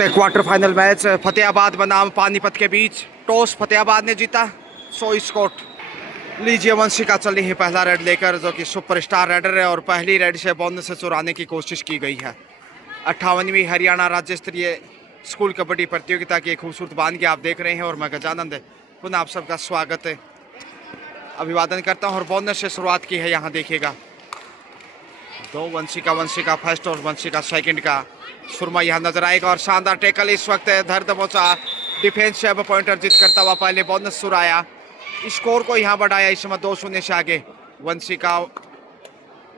Quarter final match Fatehabad बनाम पानीपत के बीच। Toss Fatehabad ने जीता, 100 स्कोर। लीजिए वंशिका चली है पहला रेड लेकर, जो कि सुपरस्टार रेडर है और पहली रेड से बोनस से चुराने की कोशिश की गई है। 58वीं हरियाणा राज्य स्तरीय स्कूल कबड्डी प्रतियोगिता की एक खूबसूरत बानगी आप देख रहे हैं और मैं गजानंद पुनः आप सबका स्वागत है, अभिवादन करता हूं। और बोनस से शुरुआत की है, यहाँ देखिएगा दो वंशिका फर्स्ट और वंशिका सेकंड का सुरमा यहाँ नजर आएगा। और शानदार टेकल इस वक्त धर दबोचा डिफेंस से अब पॉइंट अर्जित करता हुआ पहले बोनस सुराया, स्कोर को यहाँ बढ़ाया। इस समय 2-0 से आगे वंशिका,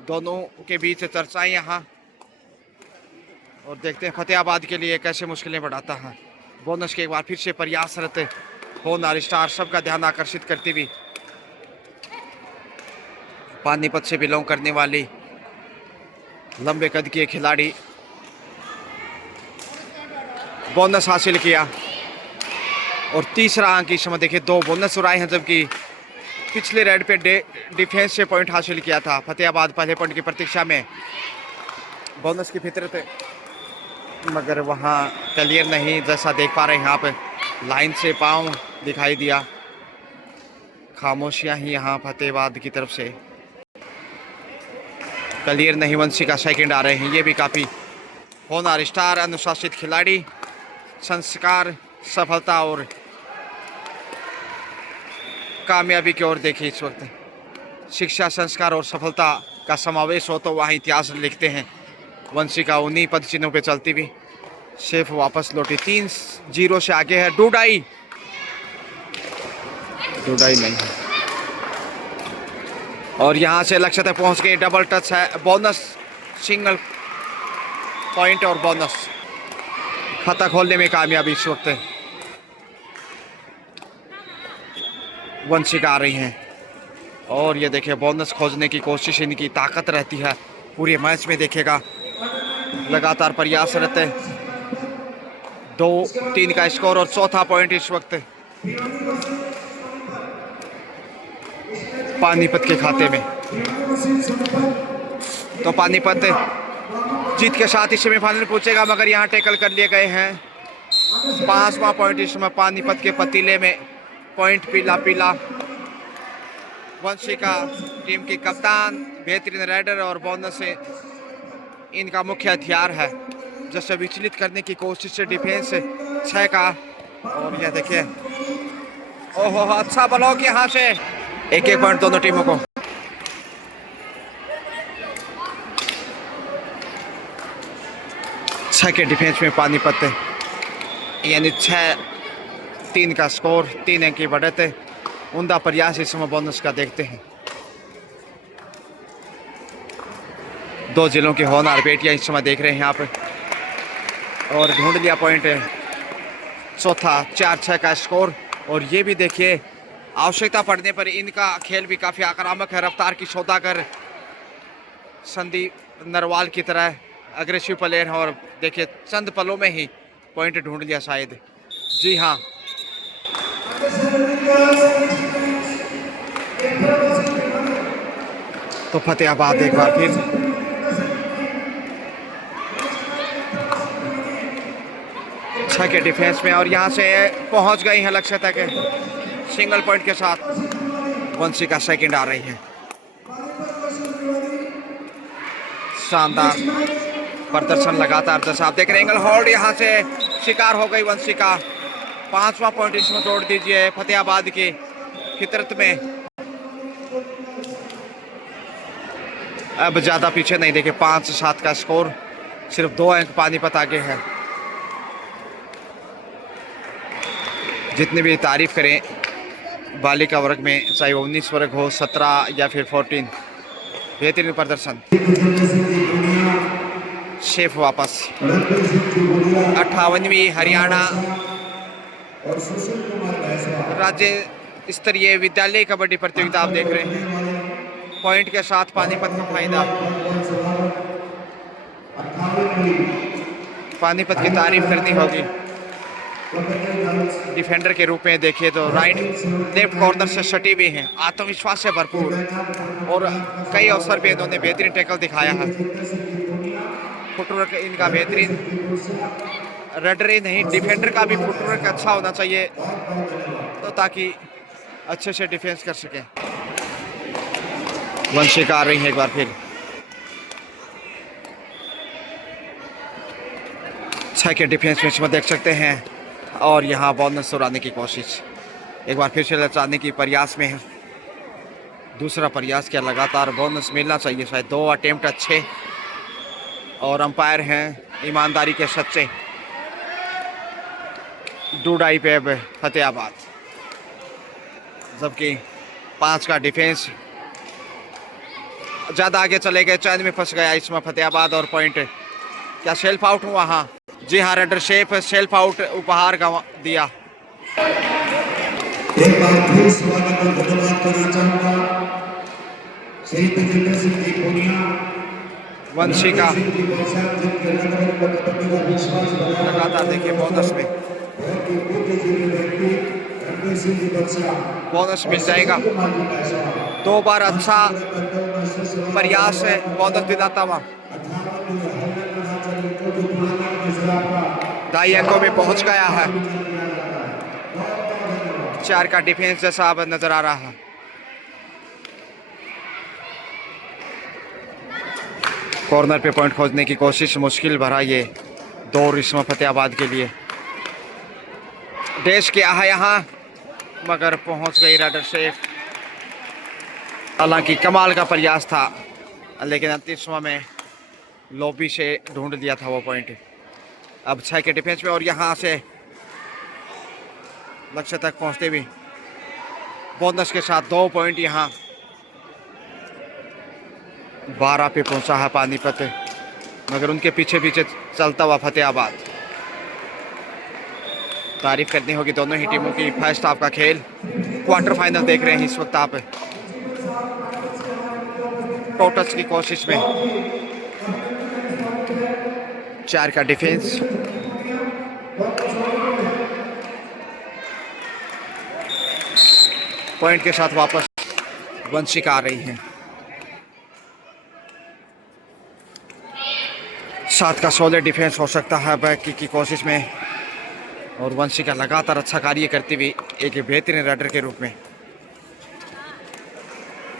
दोनों के बीच चर्चाएं यहाँ। और देखते हैं फतेहाबाद के लिए कैसे मुश्किलें बढ़ाता है। बोनस के एक बार फिर से प्रयासरत होनहार स्टार सबका ध्यान आकर्षित करती हुई पानीपत से बिलोंग करने वाली लंबे कद के खिलाड़ी बोनस हासिल किया। और तीसरा अंक इस समय देखिए 2 बोनस उड़ाए हैं, जबकि पिछले रेड पे डिफेंस से पॉइंट हासिल किया था फतेहाबाद पहले पॉइंट की प्रतीक्षा में। बोनस की फितरत है मगर वहाँ क्लियर नहीं, जैसा देख पा रहे हैं यहाँ पे लाइन से पाँव दिखाई दिया। खामोशियाँ ही यहाँ फतेहाबाद की तरफ से, क्लियर नहीं। वंशिका सेकंड आ रहे हैं, ये भी काफ़ी होनहार स्टार अनुशासित खिलाड़ी, संस्कार, सफलता और कामयाबी की ओर देखिए। इस वक्त शिक्षा, संस्कार और सफलता का समावेश हो तो वहाँ इतिहास लिखते हैं। वंशिका उन्हीं पद चिन्हों पे चलती हुई शेफ वापस लौटी, 3-0 से आगे है। डूडाई नहीं है और यहाँ से लक्ष्य तक पहुँच गए। डबल टच है, बोनस, सिंगल पॉइंट और बोनस खाता खोलने में कामयाबी। इस वक्त वंशिका आ रही हैं और ये देखिए बोनस खोजने की कोशिश इनकी ताकत रहती है पूरे मैच में। देखेगा लगातार प्रयासरत है। 2-3 का स्कोर और चौथा पॉइंट इस वक्त पानीपत के खाते में। तो पानीपत जीत के साथ ही सेमीफाइनल पहुंचेगा, मगर यहाँ टैकल कर लिए गए हैं। 5वां पॉइंट इस समय पानीपत के पतीले में, पॉइंट पीला। वंशिका टीम की कप्तान, बेहतरीन राइडर और बोनस से इनका मुख्य हथियार है, जैसे विचलित करने की कोशिश से डिफेंस 6 का। और यह देखिए ओहो अच्छा ब्लॉक यहाँ से, 1-1 पॉइंट दोनों टीमों को। छह के डिफेंस में पानीपत यानी 6-3 का स्कोर, 3 अंक की बढ़त है। उमदा प्रयास इस समय बोनस का देखते हैं। 2 जिलों की होनहार बेटियां इस समय देख रहे हैं यहाँ पे और ढूंढ लिया पॉइंट है। चौथा 4-6 का स्कोर। और ये भी देखिए आवश्यकता पड़ने पर इनका खेल भी काफ़ी आक्रामक है। रफ्तार की सौदागर संदीप नरवाल की तरह अग्रेसिव प्लेयर है और देखिए चंद पलों में ही पॉइंट ढूंढ लिया शायद। जी हाँ, तो फतेहाबाद एक बार फिर छह के डिफेंस में और यहाँ से पहुँच गई है लक्ष्य तक सिंगल पॉइंट के साथ। वंशिका सेकंड आ रही है। शानदार प्रदर्शन लगातार, जैसा आप देख रहे हैं एंगल होल्ड, यहाँ से शिकार हो गई वंशिका। 5वां पॉइंट इसमें जोड़ दीजिए फतेहाबाद की फितरत में। अब ज़्यादा पीछे नहीं, देखिए 5-7 का स्कोर, सिर्फ 2 अंक पानीपत आगे है। जितनी भी तारीफ करें बालिका वर्ग में, चाहे वो 19 वर्ग हो, 17 या फिर 14, बेहतरीन प्रदर्शन। शेफ वापस 58वीं हरियाणा राज्य स्तरीय विद्यालय कबड्डी प्रतियोगिता आप देख रहे हैं। पॉइंट के साथ पानीपत का फायदा। पानीपत की तारीफ करनी होगी डिफेंडर के रूप में। देखिए तो राइट लेफ्ट कॉर्नर से सटी भी हैं, आत्मविश्वास से भरपूर और कई अवसर पे इन्होंने बेहतरीन टैकल दिखाया है। फुटवर्क इनका बेहतरीन रेडर ही नहीं, डिफेंडर का भी फुटवर्क अच्छा होना चाहिए, तो ताकि अच्छे से डिफेंस कर सके। वंशिका आ रही है एक बार फिर, छह के डिफेंस मैच में देख सकते हैं। और यहाँ बोनस उड़ाने की कोशिश, एक बार फिर से लचाने की प्रयास में है। दूसरा प्रयास किया, लगातार बोनस मिलना चाहिए शायद। 2 अटेम्प्ट अच्छे, और अंपायर हैं ईमानदारी के सच्चे। डूडाई पे अब फतेहाबाद, जबकि 5 का डिफेंस ज़्यादा आगे चले गए, चैन में फंस गया इसमें फतेहाबाद। और पॉइंट क्या सेल्फ आउट हुआ? हाँ जी हाँ, रेडर शेफ सेल्फ आउट उपहार गवा दिया। एक बार फिर स्वागत और धन्यवाद करना चाहूंगा शहीद जितेंद्र सिंह की पूनिया, वंशिका लगातार देखिए बोनस में, बोनस मिल जाएगा। 2 बार अच्छा प्रयास है बोनस दिलाता हुआ। दाई अंकों में पहुंच गया है। 4 का डिफेंस जैसा अब नजर आ रहा है। कॉर्नर पे पॉइंट खोजने की कोशिश, मुश्किल भरा ये दौर इसमें फतेहाबाद के लिए। डैश किया है यहाँ, मगर पहुंच गई रेडर शेफ। हालांकि कमाल का प्रयास था, लेकिन अंतिम समय में लॉबी से ढूंढ लिया था वो पॉइंट। अब 6 के डिफेंस में, और यहाँ से लक्ष्य तक पहुंचते भी बोनस के साथ 2 पॉइंट। यहाँ 12 पे पहुंचा है पानीपत, मगर उनके पीछे पीछे चलता हुआ फतेहाबाद। तारीफ करनी होगी दोनों ही टीमों की। फर्स्ट हाफ का खेल, क्वार्टर फाइनल देख रहे हैं इस वक्त आप। टोटस की कोशिश में 4 का डिफेंस, पॉइंट के साथ वापस वंशिका आ रही हैं। 7 का 16 डिफेंस हो सकता है बैक की कोशिश में, और वंशिका लगातार अच्छा कार्य करती हुई एक बेहतरीन रेडर के रूप में।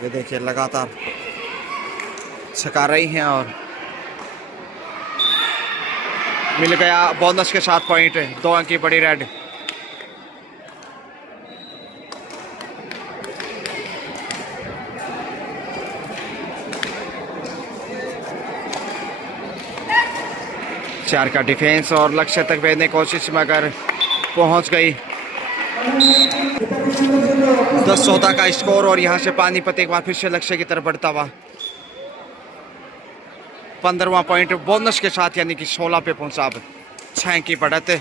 ये देखिए लगातार छका रही हैं, और मिल गया बोनस के साथ पॉइंट। 2 अंक की बड़ी रेड। चार का डिफेंस और लक्ष्य तक भेजने की कोशिश, मगर पहुंच गई। 10-14 का स्कोर, और यहां से पानीपत एक बार फिर से लक्ष्य की तरफ बढ़ता हुआ। 15वां पॉइंट बोनस के साथ, यानी कि 16 पे पहुंचा। अब 6 की बढ़त,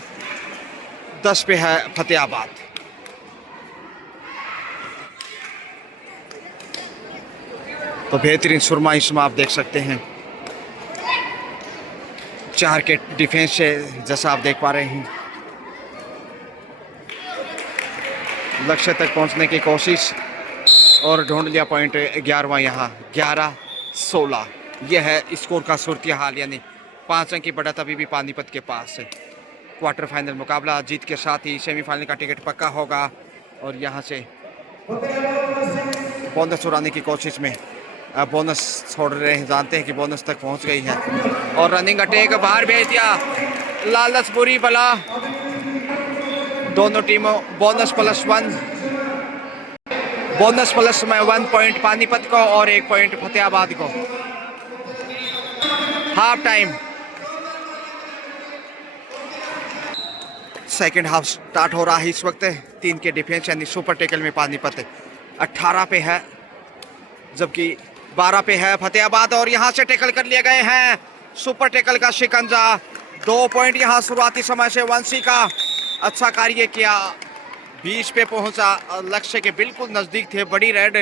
10 पे है फतेहाबाद। तो बेहतरीन सुरमा इसमें आप देख सकते हैं। 4 के डिफेंस से जैसा आप देख पा रहे हैं, लक्ष्य तक पहुंचने की कोशिश, और ढूंढ लिया पॉइंट। 11वां यहाँ, 11-16 यह है स्कोर का सूरत हाल, यानी 5 अंक की बढ़त अभी भी पानीपत के पास है। क्वार्टर फाइनल मुकाबला जीत के साथ ही सेमीफाइनल का टिकट पक्का होगा, और यहाँ से बोनस उड़ाने की कोशिश में। अब बोनस छोड़ रहे हैं, जानते हैं कि बोनस तक पहुंच गई है, और रनिंग अटैक बाहर भेज दिया। लालच बुरी बला, दोनों टीमों बोनस +1, बोनस प्लस में 1 पॉइंट पानीपत को और 1 पॉइंट फतेहाबाद को। Half time, second half start हो रहा है इस वक्त। 3 के डिफेंस यानी सुपर टेकल में पानीपत 18 पे है, जबकि 12 पे है फतेहाबाद, और यहां से टेकल कर लिए गए हैं। सुपर टेकल का शिकंजा, 2 पॉइंट यहां शुरुआती समय से वंशिका अच्छा कार्य किया। 20 पे पहुंचा, लक्ष्य के बिल्कुल नजदीक थे। बड़ी रेड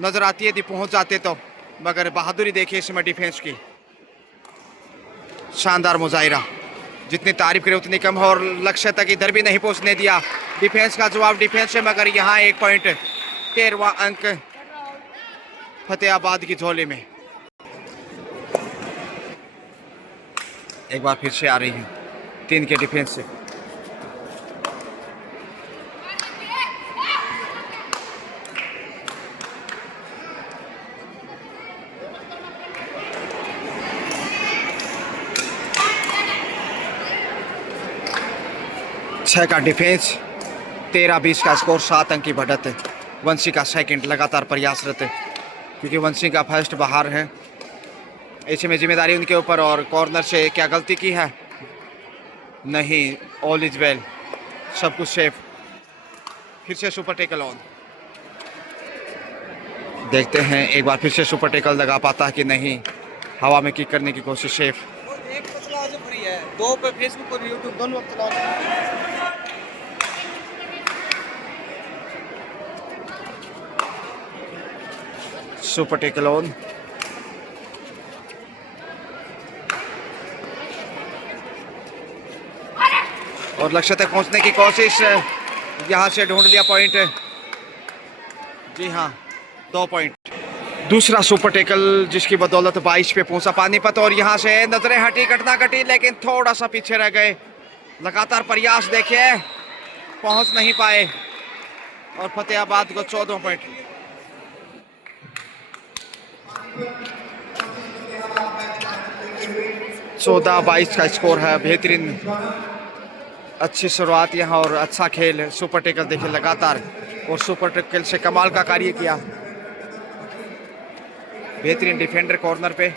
नजर आती है यदि पहुंच जाते तो, मगर बहादुरी देखिए इसमें डिफेंस की। शानदार मुजाहिरा, जितनी तारीफ करे उतनी कम हो, और लक्ष्य तक इधर भी नहीं पहुंचने दिया। डिफेंस का जवाब डिफेंस से, मगर यहाँ 1 पॉइंट, 13वां अंक फतेहाबाद की झोली में। एक बार फिर से आ रही है 3 के डिफेंस से। छह का डिफेंस, 13-20 का स्कोर, 7 अंक की बढ़त है। वंशी का सेकंड लगातार प्रयासरत है क्योंकि वंशी का फर्स्ट बाहर है। ऐसे में जिम्मेदारी उनके ऊपर। और कॉर्नर से क्या गलती की है? नहीं, ऑल इज वेल, सब कुछ सेफ। फिर से सुपर टेकल ऑन। देखते हैं एक बार फिर से सुपर टेकल लगा पाता है कि नहीं। हवा में किक करने की कोशिश, सेफ। एक तो चला जो फ्री है, 2 पे फेसबुक और यूट्यूब दोनों वक्त चलाओ। Super tackle on. और लक्ष्य तक पहुंचने की कोशिश, यहां से ढूंढ लिया पॉइंट। जी हाँ, 2 पॉइंट। दूसरा सुपर टेकल जिसकी बदौलत 22 पे पहुंचा पानीपत। और यहां से नजरें हटी, घटना घटी, लेकिन थोड़ा सा पीछे रह गए। लगातार प्रयास देखिए, पहुंच नहीं पाए। और फतेहाबाद को 14 पॉइंट। 14-22 का स्कोर है। बेहतरीन, अच्छी शुरुआत यहाँ और अच्छा खेल। सुपर टेकल देखिए लगातार, और सुपर टेकल से कमाल का कार्य किया। बेहतरीन डिफेंडर कॉर्नर पे।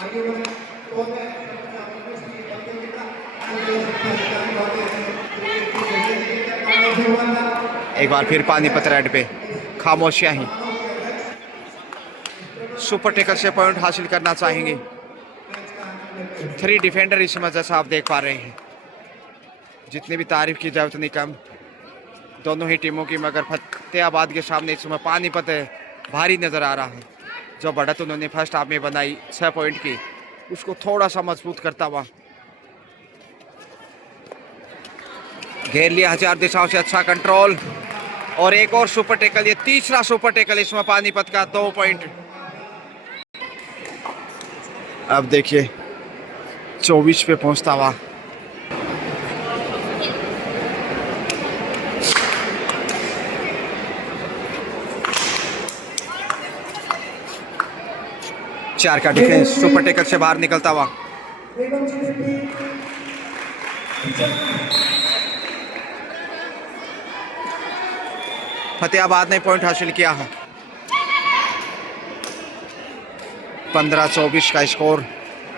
एक बार फिर पानीपत रेड पे खामोशियां ही। सुपर टेकल से पॉइंट हासिल करना चाहेंगे। 3 डिफेंडर इस समय जैसा आप देख पा रहे हैं। जितनी भी तारीफ की जाए उतनी कम दोनों ही टीमों की। मगर फतेहाबाद के सामने इस समय पानीपत भारी नजर आ रहा है। जो बढ़त उन्होंने फर्स्ट हाफ में बनाई 6 पॉइंट की, उसको थोड़ा सा मजबूत करता हुआ घेर लिया। 1000 दिशाओं से अच्छा कंट्रोल। और एक और सुपर टेकल, ये तीसरा सुपर टेकल इसमें पानीपत का। 2 पॉइंट। अब देखिए 24 पे पहुंचता हुआ। चार का डिफेंस, सुपर टेकल से बाहर निकलता हुआ। फतेहाबाद ने पॉइंट हासिल किया है। 15-24 का स्कोर।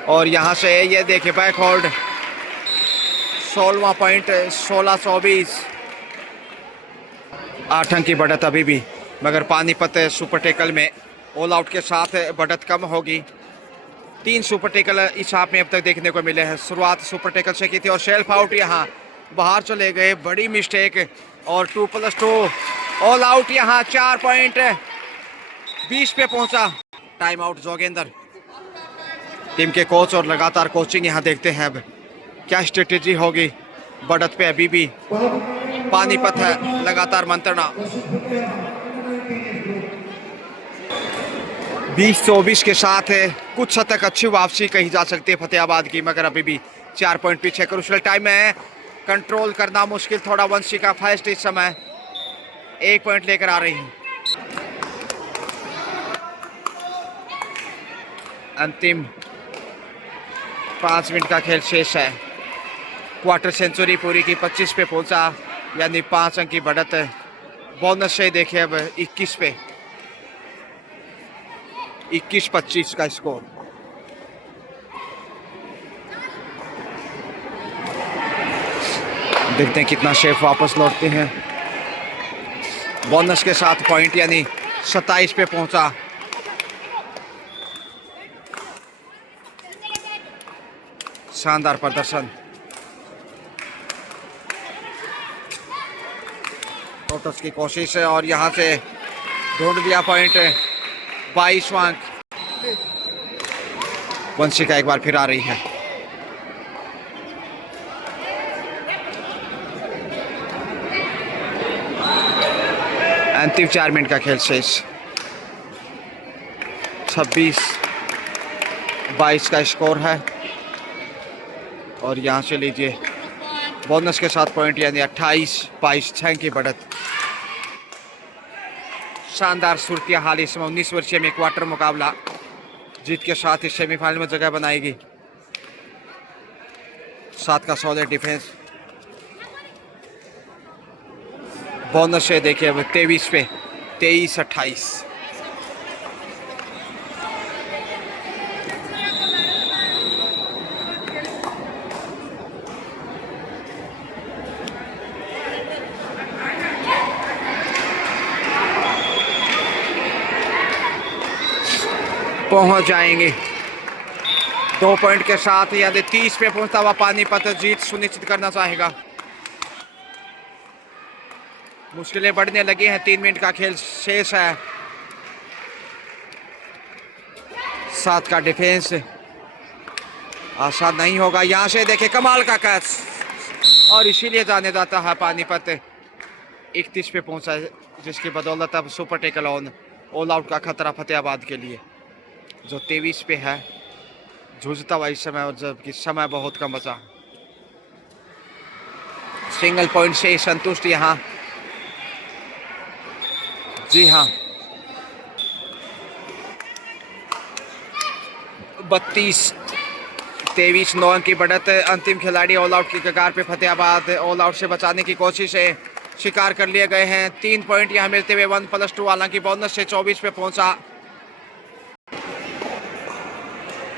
और यहां से ये देखिए बैक होल्ड, 16वां पॉइंट, 16-24। 8 अंक की बढ़त अभी भी। मगर पानीपत सुपर टेकल में ऑल आउट के साथ बढ़त कम होगी। 3 सुपर टेकल इस हाफ में अब तक देखने को मिले हैं। शुरुआत सुपर टेकल से की थी और सेल्फ आउट यहाँ बाहर चले गए, बड़ी मिस्टेक। और 2+2 ऑल आउट यहाँ। 4 पॉइंट, 20 पे पहुंचा। टाइम आउट जोगेंद्र, टीम के कोच। और लगातार कोचिंग यहाँ देखते हैं अब क्या स्ट्रेटेजी होगी। बढ़त पे अभी भी पानीपत है, लगातार मंत्रणा। 20-24 के साथ कुछ हद तक अच्छी वापसी कही जा सकती है फतेहाबाद की। मगर अभी भी 4 पॉइंट पीछे। क्रूशियल टाइम में कंट्रोल करना मुश्किल थोड़ा। वंशी का फर्स्ट इस समय 1 पॉइंट लेकर आ रही है। अंतिम 5 मिनट का खेल शेष है। क्वार्टर सेंचुरी पूरी की, 25 पे पहुंचा, यानी 5 अंक की बढ़त। बोनस से देखिए अब 21 पे, 21-25 का स्कोर। देखते हैं कितना शेफ वापस लौटते हैं। बोनस के साथ पॉइंट, यानी 27 पे पहुंचा। शानदार प्रदर्शन। टोटस की कोशिश है और यहां से ढूंढ लिया पॉइंट। 22वां अंक। वंशिका एक बार फिर आ रही है। अंतिम 4 मिनट का खेल शेष। 26-22 का स्कोर है। और यहां से लीजिए बोनस के 7 पॉइंट यानी 28-22 6 की बढ़त। शानदार सूरत हाल इसमें 19 वर्षीय में क्वार्टर मुकाबला जीत के साथ ही सेमीफाइनल में जगह बनाएगी। 7 का सॉलिड डिफेंस। बोनस है देखिए अब 23 पे 23-28। पहुंच जाएंगे 2 पॉइंट के साथ यानी 30 पे पहुंचता हुआ पानीपत जीत सुनिश्चित करना चाहेगा। मुश्किलें बढ़ने लगी हैं, 3 मिनट का खेल शेष है। 7 का डिफेंस आसान नहीं होगा। यहां से देखे कमाल का कैच और इसीलिए जाने जाता है पानीपत 31 पे पहुंचा है, जिसकी बदौलत अब सुपर टेकल ऑल आउट का खतरा फतेहाबाद के लिए जो 23 पे है जूझता हुआ इस समय, और जबकि समय बहुत कम बचा। सिंगल पॉइंट से संतुष्ट यहां। जी हाँ 32-23 9 अंक की बढ़त। अंतिम खिलाड़ी ऑल आउट की कगार पे फतेहाबाद ऑल आउट से बचाने की कोशिश है, शिकार कर लिए गए हैं। 3 पॉइंट यहां मिलते हुए 1+2 हालांकि बोनस से 24 पे पहुंचा।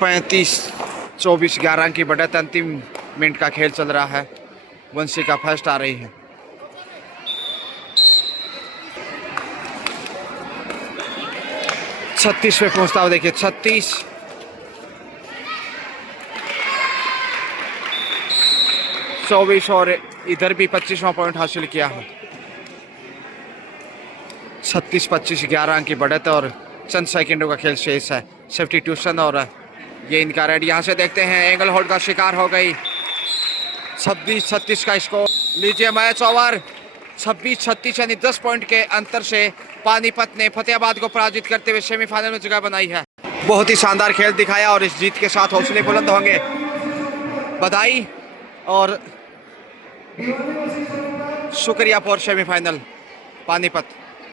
35-24 11 अंक की बढ़त। अंतिम मिनट का खेल चल रहा है। वंशी का फर्स्ट आ रही है। छत्तीस पे पहुंचता हुआ देखिए 36 24 और इधर भी 25वां पॉइंट हासिल किया है। 36-25 11 अंक की बढ़त और चंद सेकंडों का खेल शेष है। सब्स्टिट्यूशन और ये इनका रेड यहां से देखते हैं एंगल होल्ड का शिकार हो गई। 26-36 का स्कोर। लीजिए मैच ओवर। 26-36 यानी 10 पॉइंट के अंतर से पानीपत ने फतेहाबाद को पराजित करते हुए सेमीफाइनल में जगह बनाई है। बहुत ही शानदार खेल दिखाया और इस जीत के साथ हौसले बुलंद होंगे। बधाई और शुक्रिया फॉर सेमीफाइनल पानीपत।